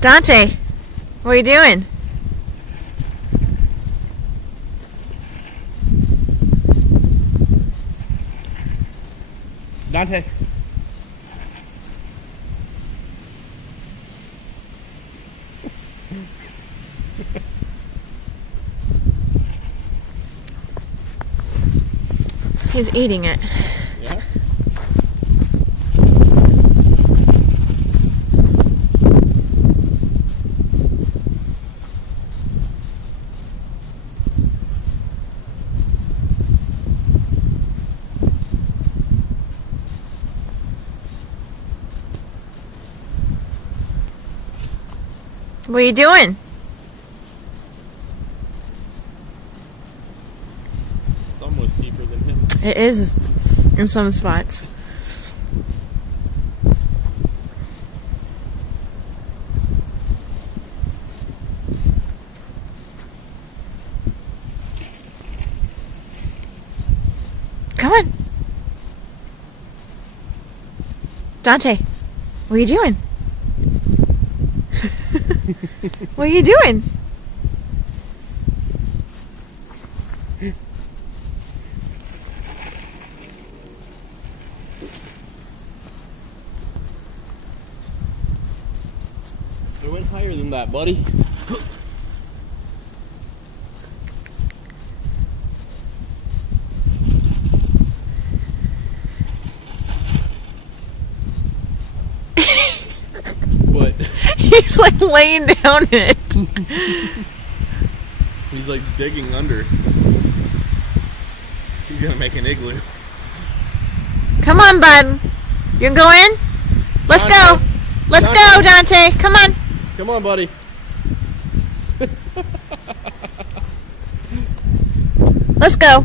Dante, what are you doing? Dante. He's eating it. Yeah. What are you doing? It's almost deeper than him. It is in some spots. Come on. Dante, what are you doing? What are you doing? It went higher than that, buddy. What? He's like laying down in it. He's like digging under. He's gonna make an igloo. Come on, bud. You can go in? Let's go. Dante. Let's Dante. go, Dante. Come on. Come on, buddy. Let's go.